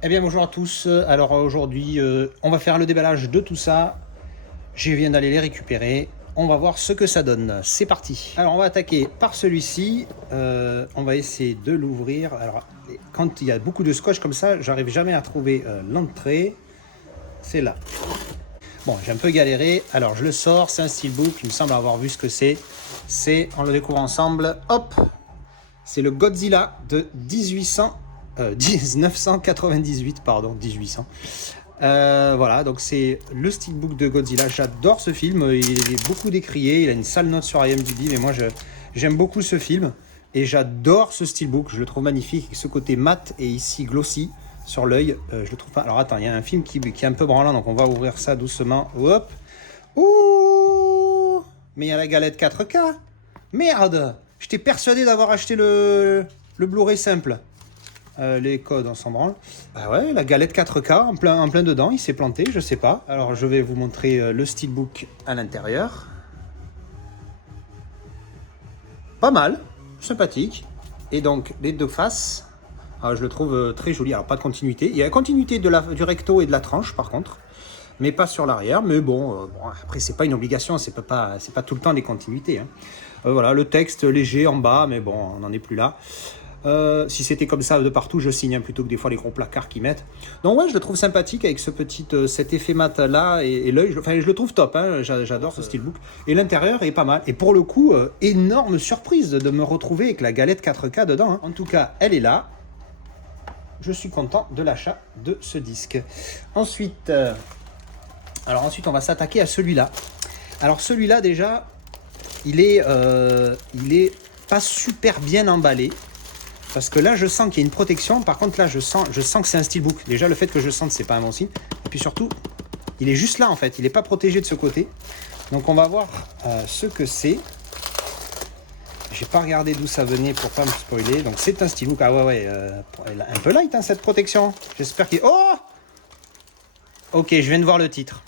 Eh bien bonjour à tous, alors aujourd'hui on va faire le déballage de tout ça, je viens d'aller les récupérer, on va voir ce que ça donne, c'est parti. Alors on va attaquer par celui-ci, on va essayer de l'ouvrir. Alors quand il y a beaucoup de scotch comme ça, j'arrive jamais à trouver l'entrée, c'est là. Bon, j'ai un peu galéré, alors je le sors, c'est un steelbook, il me semble avoir vu ce que c'est, on le découvre ensemble, hop, c'est le Godzilla de 1998, pardon, 1800. Voilà, donc c'est le steelbook de Godzilla. J'adore ce film, il est beaucoup décrié, il a une sale note sur IMDb, mais moi j'aime beaucoup ce film et j'adore ce steelbook. Je le trouve magnifique, avec ce côté mat et ici glossy sur l'œil. Je le trouve pas. Alors attends, il y a un film qui est un peu branlant, donc on va ouvrir ça doucement. Hop, ouh, mais il y a la galette 4K. Merde, j'étais persuadé d'avoir acheté le Blu-ray simple. Les codes, on s'en branle. Bah ouais, la galette 4K en plein dedans, il s'est planté, je sais pas. Alors je vais vous montrer le steelbook à l'intérieur. Pas mal, sympathique. Et donc les deux faces, je le trouve très joli. Alors pas de continuité. Il y a la continuité du recto et de la tranche par contre, mais pas sur l'arrière. Mais bon, après c'est pas une obligation, c'est pas tout le temps des continuités. Hein. Voilà, le texte léger en bas, mais bon, on n'en est plus là. Si c'était comme ça de partout, je signe, hein, plutôt que des fois les gros placards qu'ils mettent. Donc ouais, je le trouve sympathique avec cet effet mat là et l'œil. Enfin, je le trouve top, hein, j'adore ce steelbook. Et l'intérieur est pas mal. Et pour le coup, énorme surprise de me retrouver avec la galette 4K dedans. Hein. En tout cas, elle est là. Je suis content de l'achat de ce disque. Ensuite, on va s'attaquer à celui-là. Alors celui-là déjà, il est pas super bien emballé. Parce que là, je sens qu'il y a une protection. Par contre, là, je sens que c'est un steelbook. Déjà, le fait que je sente, c'est pas un bon signe. Et puis surtout, il est juste là, en fait. Il n'est pas protégé de ce côté. Donc, on va voir ce que c'est. J'ai pas regardé d'où ça venait pour pas me spoiler. Donc, c'est un steelbook. Ah ouais, un peu light, hein, cette protection. J'espère qu'il... Oh! Ok, je viens de voir le titre.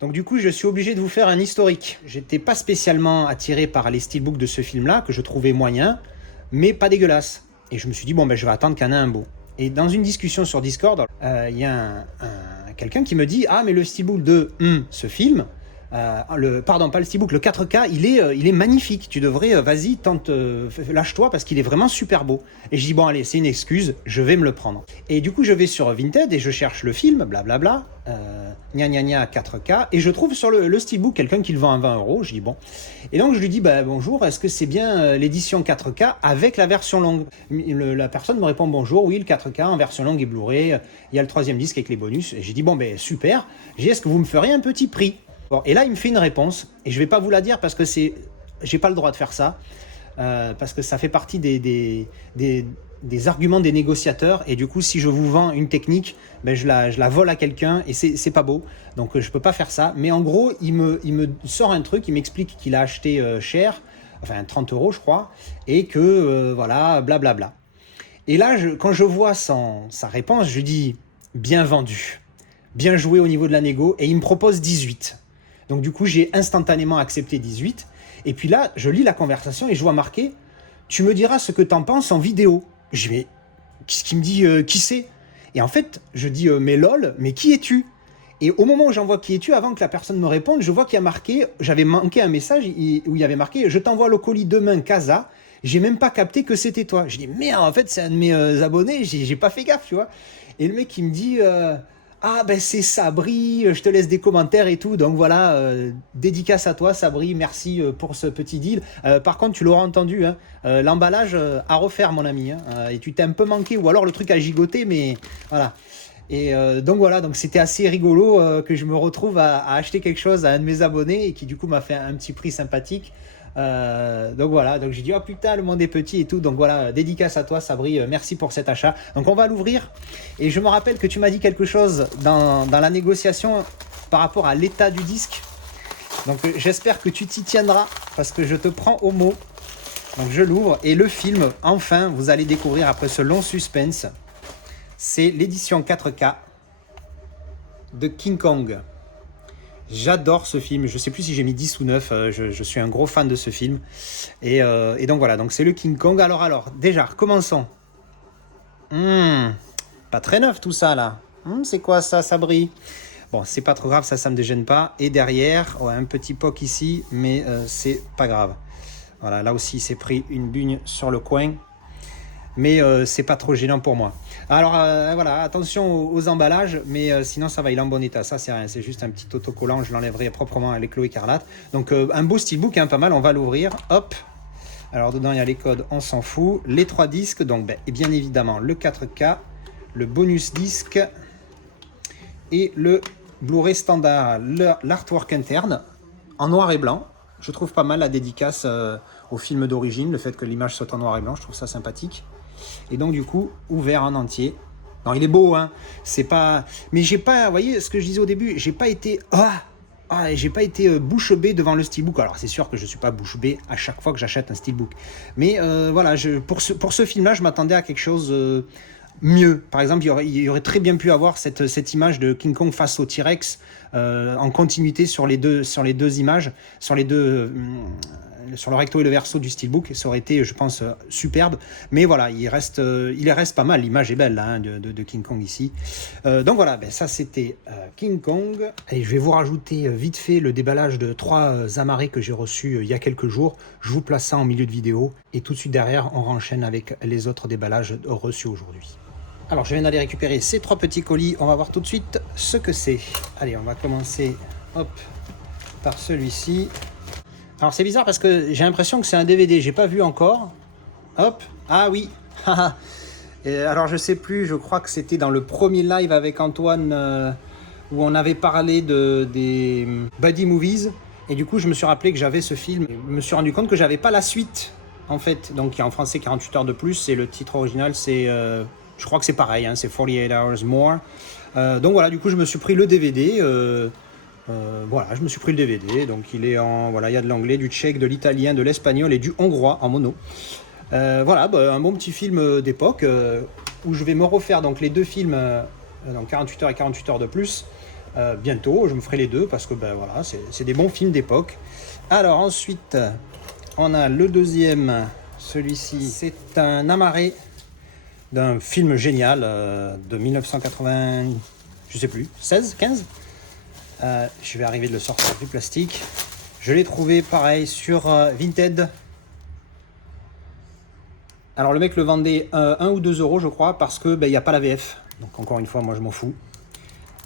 Donc du coup, je suis obligé de vous faire un historique. J'étais pas spécialement attiré par les steelbooks de ce film-là, que je trouvais moyen, mais pas dégueulasse. Et je me suis dit, bon, ben, je vais attendre qu'il y en ait un beau. Et dans une discussion sur Discord, il y a quelqu'un qui me dit, ah, mais le steelbook de ce film, pardon, pas le steelbook, le 4K, il est magnifique. Tu devrais, vas-y, tente, lâche-toi parce qu'il est vraiment super beau. Et je dis, bon, allez, c'est une excuse, je vais me le prendre. Et du coup, je vais sur Vinted et je cherche le film, blablabla, gna gna gna 4K, et je trouve sur le steelbook quelqu'un qui le vend à 20 euros. Je dis, bon. Et donc, je lui dis, bah, bonjour, est-ce que c'est bien l'édition 4K avec la version longue? La personne me répond, bonjour, oui, le 4K en version longue et Blu-ray, il y a le troisième disque avec les bonus. Et j'ai dit, bon, ben, super. J'ai dit, est-ce que vous me ferez un petit prix? Bon, et là, il me fait une réponse, et je vais pas vous la dire parce que j'ai pas le droit de faire ça, parce que ça fait partie des arguments des négociateurs, et du coup, si je vous vends une technique, ben je la vole à quelqu'un, et c'est pas beau, donc je peux pas faire ça. Mais en gros, il me sort un truc, il m'explique qu'il a acheté cher, enfin 30 euros, je crois, et que voilà, blablabla. Et là, quand je vois sa réponse, je lui dis bien vendu, bien joué au niveau de la négo, et il me propose 18. Donc du coup, j'ai instantanément accepté 18. Et puis là, je lis la conversation et je vois marqué « Tu me diras ce que t'en penses en vidéo ». Je vais qu'est-ce qu'il me dit qui c'est? Et en fait, je dis mais lol, mais qui es-tu? Et au moment où j'envoie qui es-tu, avant que la personne me réponde, je vois qu'il y a marqué, j'avais manqué un message où il y avait marqué je t'envoie le colis demain, Casa. J'ai même pas capté que c'était toi. Je dis merde, en fait, c'est un de mes abonnés, j'ai pas fait gaffe, tu vois. Et le mec, il me dit ah ben c'est Sabri, je te laisse des commentaires et tout. Donc voilà, dédicace à toi Sabri, merci pour ce petit deal. Par contre, tu l'auras entendu, hein, l'emballage à refaire mon ami. Hein, et tu t'es un peu manqué, ou alors le truc a gigoté, mais voilà. Et donc voilà, donc c'était assez rigolo que je me retrouve à acheter quelque chose à un de mes abonnés et qui du coup m'a fait un petit prix sympathique. Donc voilà, donc j'ai dit oh putain le monde est petit et tout, donc voilà, dédicace à toi Sabri, merci pour cet achat. Donc on va l'ouvrir et je me rappelle que tu m'as dit quelque chose dans la négociation par rapport à l'état du disque, donc j'espère que tu t'y tiendras parce que je te prends au mot. Donc je l'ouvre et le film, enfin vous allez découvrir après ce long suspense, c'est l'édition 4K de King Kong. J'adore ce film, je sais plus si j'ai mis 10 ou 9, je suis un gros fan de ce film. Et donc voilà, donc c'est le King Kong. Alors, déjà, commençons. Pas très neuf tout ça là. C'est quoi ça, ça brille. Bon, c'est pas trop grave, ça me dégêne pas. Et derrière, ouais, un petit poc ici, mais c'est pas grave. Voilà, là aussi, il s'est pris une bugne sur le coin. Mais c'est pas trop gênant pour moi. Alors voilà, attention aux emballages, mais sinon ça va, il est en bon état. Ça c'est rien, c'est juste un petit autocollant, je l'enlèverai proprement avec l'eau écarlate. Donc un beau steelbook, hein, pas mal, on va l'ouvrir. Hop. Alors dedans il y a les codes, on s'en fout. Les 3 disques, donc ben, et bien évidemment le 4K, le bonus disque et le Blu-ray standard, l'artwork interne en noir et blanc. Je trouve pas mal la dédicace au film d'origine, le fait que l'image soit en noir et blanc, je trouve ça sympathique. Et donc du coup, ouvert en entier. Non, il est beau, hein. C'est pas... Mais j'ai pas... Vous voyez, ce que je disais au début, j'ai pas été... j'ai pas été bouche bée devant le steelbook. Alors c'est sûr que je suis pas bouche bée à chaque fois que j'achète un steelbook. Mais voilà, pour ce film-là, je m'attendais à quelque chose... mieux. Par exemple, il y aurait très bien pu avoir cette image de King Kong face au T-Rex en continuité sur les deux images, sur le recto et le verso du steelbook. Ça aurait été, je pense, superbe. Mais voilà, il reste pas mal. L'image est belle là, hein, de King Kong ici. Donc voilà, ben, ça c'était King Kong. Et je vais vous rajouter vite fait le déballage de 3 amarrés que j'ai reçus il y a quelques jours. Je vous place ça en milieu de vidéo. Et tout de suite derrière, on renchaîne avec les autres déballages reçus aujourd'hui. Alors, je viens d'aller récupérer ces 3 petits colis. On va voir tout de suite ce que c'est. Allez, on va commencer hop, par celui-ci. Alors, c'est bizarre parce que j'ai l'impression que c'est un DVD. J'ai pas vu encore. Hop. Ah oui. Alors, je sais plus. Je crois que c'était dans le premier live avec Antoine où on avait parlé des buddy movies. Et du coup, je me suis rappelé que j'avais ce film. Je me suis rendu compte que j'avais pas la suite, en fait. Donc, il y a en français 48 heures de plus. Et le titre original, c'est... je crois que c'est pareil, hein, c'est 48 Hours More. Donc voilà, du coup, je me suis pris le DVD. Voilà, je me suis pris le DVD. Donc il est en... Voilà, il y a de l'anglais, du tchèque, de l'italien, de l'espagnol et du hongrois en mono. Voilà, bah, un bon petit film d'époque où je vais me refaire donc, les 2 films dans 48 heures et 48 heures de plus. Bientôt, je me ferai les 2 parce que ben, voilà, c'est des bons films d'époque. Alors ensuite, on a le deuxième. Celui-ci, c'est un amarré d'un film génial de 1980, je sais plus, 16, 15. Je vais arriver de le sortir du plastique. Je l'ai trouvé pareil sur Vinted. Alors le mec le vendait 1 ou 2 euros je crois parce que il n'y a pas la VF. Donc encore une fois, moi je m'en fous.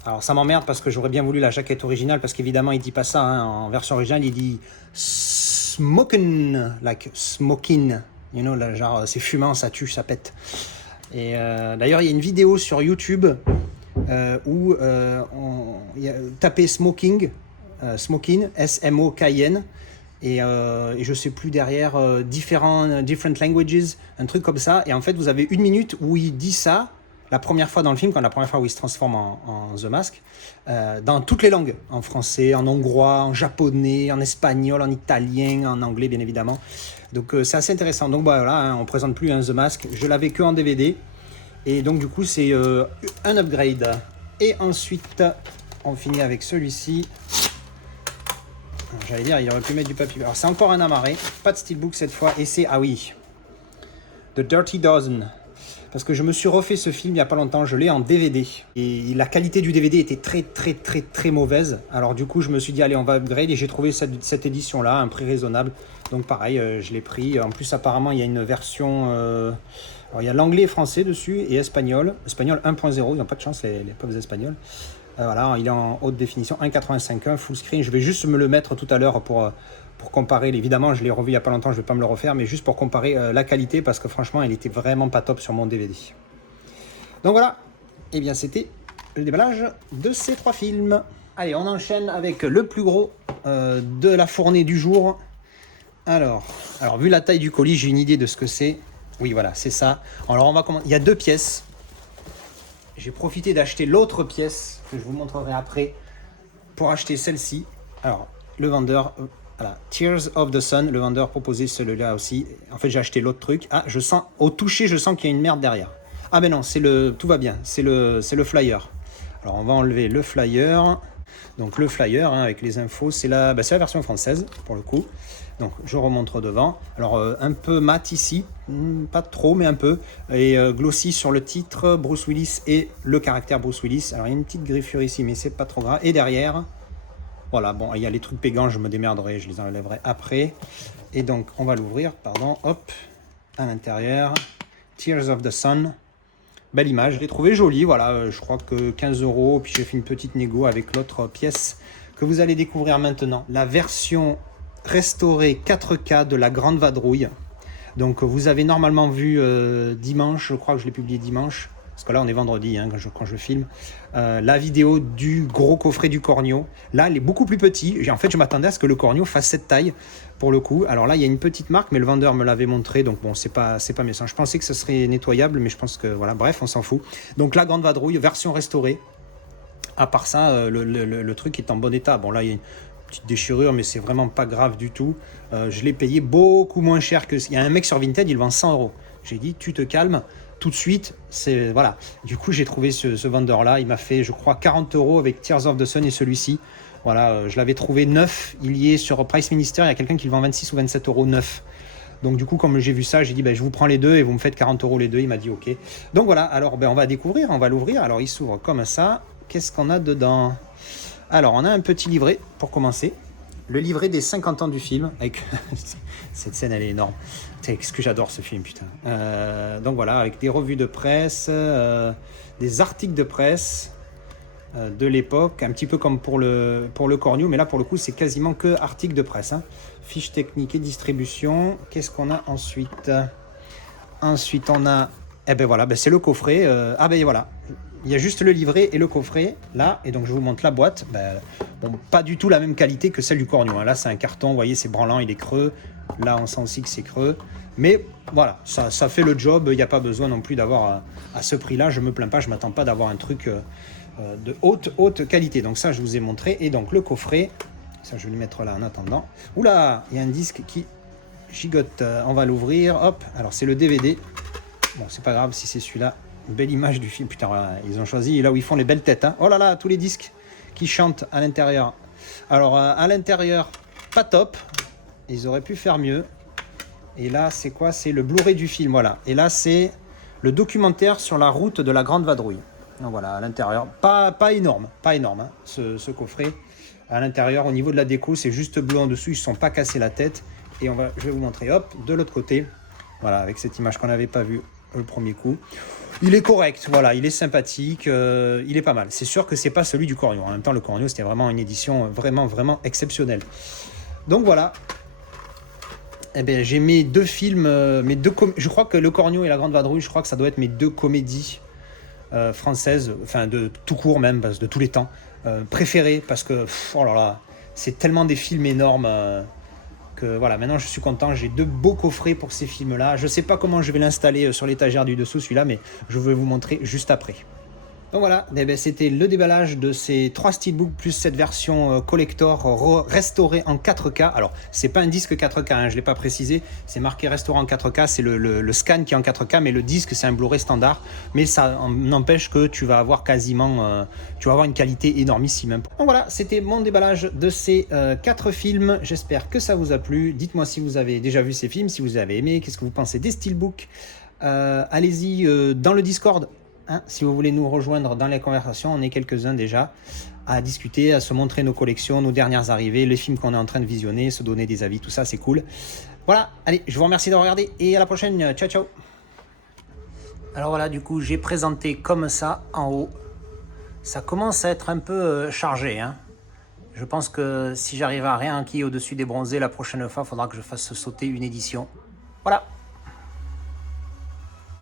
Alors ça m'emmerde parce que j'aurais bien voulu la jaquette originale parce qu'évidemment il dit pas ça, hein. En version originale il dit smoking, like smoking, you know, là, genre c'est fumant, ça tue, ça pète. Et d'ailleurs, il y a une vidéo sur YouTube où tapez smoking, S-M-O-K-I-N, et je sais plus derrière, different languages, un truc comme ça. Et en fait, vous avez 1 minute où il dit ça, la première fois dans le film, quand la première fois où il se transforme en The Mask, dans toutes les langues, en français, en hongrois, en japonais, en espagnol, en italien, en anglais, bien évidemment. Donc c'est assez intéressant. Donc bah, voilà, hein, on ne présente plus un The Mask. Je l'avais que en DVD. Et donc du coup c'est un upgrade. Et ensuite on finit avec celui-ci. J'allais dire, il aurait pu mettre du papier. Alors c'est encore un amarré. Pas de steelbook cette fois. Et c'est, ah oui, The Dirty Dozen. Parce que je me suis refait ce film il n'y a pas longtemps, je l'ai en DVD. Et la qualité du DVD était très mauvaise. Alors du coup, je me suis dit, allez, on va upgrade. Et j'ai trouvé cette édition-là, à un prix raisonnable. Donc pareil, je l'ai pris. En plus, apparemment, il y a une version... alors, il y a l'anglais et français dessus, et espagnol. Espagnol 1.0, ils n'ont pas de chance, les pauvres espagnols. Voilà, il est en haute définition, 1.85, full screen. Je vais juste me le mettre tout à l'heure pour comparer. Évidemment, je l'ai revu il n'y a pas longtemps, je ne vais pas me le refaire, mais juste pour comparer la qualité, parce que franchement, elle était vraiment pas top sur mon DVD. Donc voilà, et bien c'était le déballage de ces 3 films. Allez, on enchaîne avec le plus gros de la fournée du jour. Alors, vu la taille du colis, j'ai une idée de ce que c'est. Oui, voilà, c'est ça. Alors, on va commencer. Il y a 2 pièces. J'ai profité d'acheter l'autre pièce que je vous montrerai après pour acheter celle-ci. Alors, le vendeur, voilà, Tears of the Sun, le vendeur proposait celui-là aussi. En fait, j'ai acheté l'autre truc. Ah, je sens, au toucher, je sens qu'il y a une merde derrière. Ah, ben non, tout va bien. C'est le flyer. Alors, on va enlever le flyer. Donc, le flyer, hein, avec les infos, c'est la version française, pour le coup. Donc je remontre devant. Alors un peu mat ici, pas trop mais un peu. Et glossy sur le titre, Bruce Willis et le caractère Bruce Willis. Alors il y a une petite griffure ici mais c'est pas trop grave. Et derrière, voilà, bon il y a les trucs pégants, je me démerderai, je les enlèverai après. Et donc on va l'ouvrir, pardon, hop, à l'intérieur. Tears of the Sun. Belle image, je l'ai trouvé jolie, voilà, je crois que 15 €, puis j'ai fait une petite négo avec l'autre pièce que vous allez découvrir maintenant. La version restaurée 4K de la Grande Vadrouille. Donc vous avez normalement vu dimanche, je crois que je l'ai publié dimanche, parce que là on est vendredi hein, quand je filme, la vidéo du gros coffret du Cornio. Là elle est beaucoup plus petit, en fait je m'attendais à ce que le Cornio fasse cette taille pour le coup. Alors là il y a une petite marque mais le vendeur me l'avait montré, donc bon c'est pas méchant. Je pensais que ce serait nettoyable mais je pense que voilà, bref on s'en fout. Donc la Grande Vadrouille, version restaurée. À part ça, le truc est en bon état. Bon là il y a une petite déchirure mais c'est vraiment pas grave du tout. Je l'ai payé beaucoup moins cher que... Il y a un mec sur Vinted, il vend 100 €. J'ai dit tu te calmes tout de suite, c'est voilà. Du coup j'ai trouvé ce vendeur là, il m'a fait je crois 40 € avec Tears of the Sun et celui-ci. Voilà, je l'avais trouvé neuf, il y est sur Price Minister, il y a quelqu'un qui le vend 26 ou 27 € neuf. Donc du coup comme j'ai vu ça, j'ai dit ben, je vous prends les deux et vous me faites 40 € les deux. Il m'a dit ok. Donc voilà, alors ben, on va découvrir, on va l'ouvrir. Alors il s'ouvre comme ça. Qu'est-ce qu'on a dedans? Alors on a un petit livret pour commencer. Le livret des 50 ans du film, avec cette scène elle est énorme. Qu'est-ce que j'adore ce film, putain. Donc voilà, avec des revues de presse, des articles de presse de l'époque, un petit peu comme pour le Cornio, mais là pour le coup c'est quasiment que articles de presse. Hein. Fiches techniques et distribution. Qu'est-ce qu'on a ensuite? Ensuite on a, eh ben voilà, ben c'est le coffret. Ah ben voilà. Il y a juste le livret et le coffret, là, et donc je vous montre la boîte. Ben, bon, pas du tout la même qualité que celle du Cornio. Hein. Là, c'est un carton, vous voyez, c'est branlant, il est creux. Là, on sent aussi que c'est creux. Mais voilà, ça fait le job. Il n'y a pas besoin non plus d'avoir à ce prix-là. Je ne me plains pas, je ne m'attends pas d'avoir un truc de haute qualité. Donc ça, je vous ai montré. Et donc le coffret, ça, je vais le mettre là en attendant. Oula, il y a un disque qui gigote. On va l'ouvrir. Hop, alors c'est le DVD. Bon, c'est pas grave si c'est celui-là. Belle image du film, putain, ils ont choisi là où ils font les belles têtes. Hein. Oh là là, tous les disques qui chantent à l'intérieur. Alors, à l'intérieur, pas top. Ils auraient pu faire mieux. Et là, c'est quoi? C'est le Blu-ray du film, voilà. Et là, c'est le documentaire sur la route de la Grande Vadrouille. Donc voilà, à l'intérieur, pas énorme, hein, ce coffret. À l'intérieur, au niveau de la déco, c'est juste bleu en dessous. Ils ne se sont pas cassés la tête. Et je vais vous montrer, hop, de l'autre côté. Voilà, avec cette image qu'on n'avait pas vue le premier coup. Il est correct, voilà, il est sympathique, il est pas mal. C'est sûr que c'est pas celui du Cornio. En même temps, le Cornio, c'était vraiment une édition vraiment exceptionnelle. Donc voilà. Eh bien, j'ai mes deux films, je crois que le Cornio et la Grande Vadrouille, je crois que ça doit être mes deux comédies françaises, enfin de tout court même, de tous les temps, préférées, parce que, oh là là, c'est tellement des films énormes. Que voilà, maintenant je suis content, j'ai deux beaux coffrets pour ces films-là. Je sais pas comment je vais l'installer sur l'étagère du dessous, celui-là, mais je vais vous montrer juste après. Donc voilà, eh bien, c'était le déballage de ces 3 steelbooks plus cette version collector restaurée en 4K. Alors, c'est pas un disque 4K, hein, je l'ai pas précisé, c'est marqué restauré en 4K, c'est le scan qui est en 4K, mais le disque c'est un Blu-ray standard. Mais ça n'empêche que tu vas avoir quasiment, tu vas avoir une qualité énormissime. Donc voilà, c'était mon déballage de ces 4 films. J'espère que ça vous a plu. Dites-moi si vous avez déjà vu ces films, si vous avez aimé, qu'est-ce que vous pensez des steelbooks. Allez-y dans le Discord. Hein, si vous voulez nous rejoindre dans les conversations, on est quelques-uns déjà à discuter, à se montrer nos collections, nos dernières arrivées, les films qu'on est en train de visionner, se donner des avis, tout ça c'est cool. Voilà, allez, je vous remercie de regarder et à la prochaine, ciao ciao. Alors voilà, du coup j'ai présenté comme ça en haut. Ça commence à être un peu chargé. Hein. Je pense que si j'arrive à rien enquiller au-dessus des bronzés la prochaine fois, il faudra que je fasse sauter une édition. Voilà.